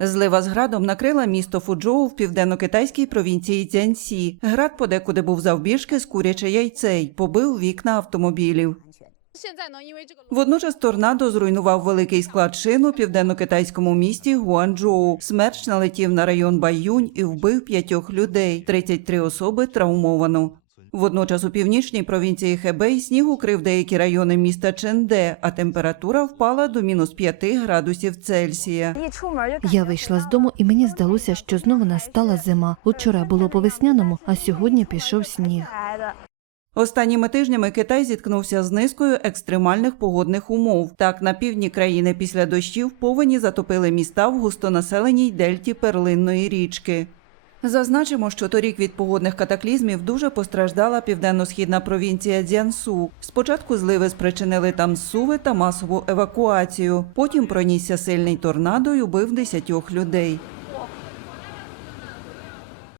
Злива з градом накрила місто Фуджоу в південно-китайській провінції Цянсі. Град подекуди був завбіжки з куряче яйце й побив вікна автомобілів. Водночас торнадо зруйнував великий склад шин у південно-китайському місті Гуанчжоу. Смерч налетів на район Баюнь і вбив п'ятьох людей. 33 особи травмовано. Водночас у північній провінції Хебей сніг укрив деякі райони міста Ченде, а температура впала до мінус 5 градусів Цельсія. Я вийшла з дому, і мені здалося, що знову настала зима. Учора було по весняному, а сьогодні пішов сніг. Останніми тижнями Китай зіткнувся з низкою екстремальних погодних умов. Так, на півдні країни після дощів повені затопили міста в густонаселеній дельті перлинної річки. Зазначимо, що торік від погодних катаклізмів дуже постраждала південно-східна провінція Дзянсу. Спочатку зливи спричинили там суви та масову евакуацію. Потім пронісся сильний торнадо й убив десятьох людей.